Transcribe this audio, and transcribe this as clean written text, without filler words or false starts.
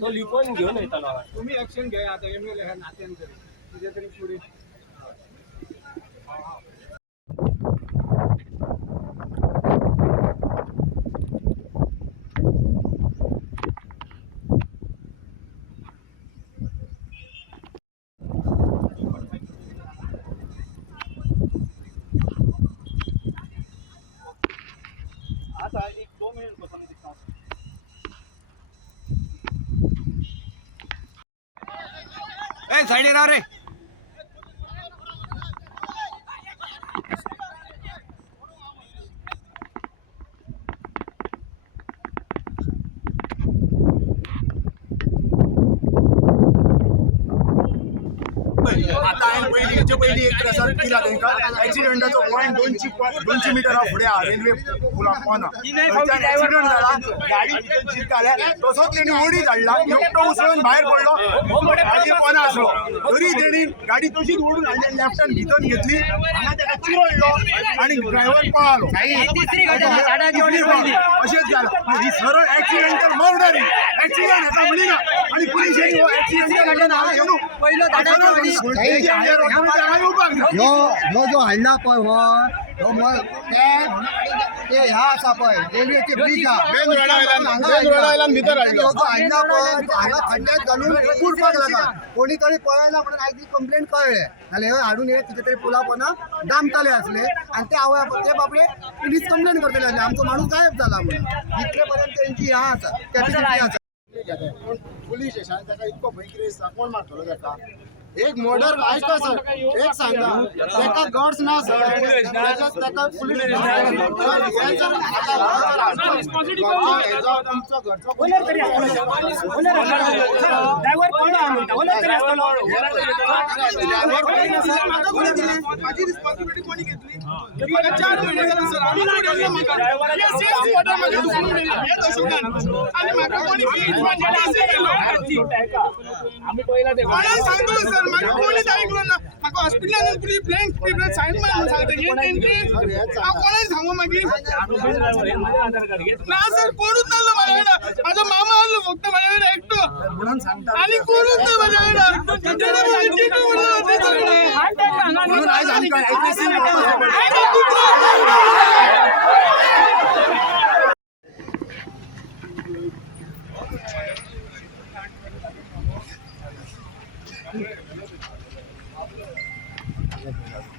तो लिपवून घेऊन येताना तुम्ही ऍक्शन घ्या आता एमएलए ह्या नात्याने तुझ्या तरी पुढे आता 1-2 मिनिट बसून दिसतात ए साइड रा रे पहिली एक प्रसार केला त्यांना ऍक्सिडेंटाचो पॉइंट 200 मीटर फुडें रेल्वे पुला पोना ऍक्सिडेंट जाला गाडी शिरताल्या तसोच तेणी ओडी धाडला एकटो उसळून भायर पडलो गाडी पोना आसलो तरी तेणी गाडी तशीच ओडून हाडली लेफ्टान भितर घेतली हांगा ताका चिरडलो आणि ड्रायव्हर पळालो अशेंच जालें ही सरळ ऍक्सिडेंटल मर्डर ऍक्सिडेंट हाका म्हणिना आणि पुलिशेनी हो ऍक्सिडेंटल नाव घेवन ह्यो जो हाडला पळय हो ते ह्या आसा पळय रेल्वेचे ब्रिज भितर हाडला पळय हांगा खड्ड्यात घालून उडपाक लागा कोणी तरी पळयला म्हणून आयज कंप्लेंट कळ्ळे नाल्यार हे हाडून हे कितें तरी पुलापना दामताले असले आणि ते बाबडे पुलीस कंप्लेंट करतले असले आमचो माणूस गायब जाला म्हणून इतले पर्यंत त्यांची ह्या आसा कॅपॅसिटी आसा पुलीस स्टेशन ताका इतको भंय कितें दिसता कोण मारतलो ताका एक मर्डर आयका सर एक सांगा ताका गट्स ना सर ताका पुलीस माझी रिस्पॉन्सिबिलिटी कोणी घेतली 4 महिने झाले सर आम्ही आम्ही पहिला ते सांगतो सर मला कोणीच ऐकलं ना माका हॉस्पिटलान पुली ब्लँक साईन मारून सांगते एंट्री कोणी सांगू मागी ना सर कोणूच नाही माझ्याकडे माझा मामा आलो फक्त माझ्याकडे एकटो आणि कोणूच नाही माझ्याकडे Thank you.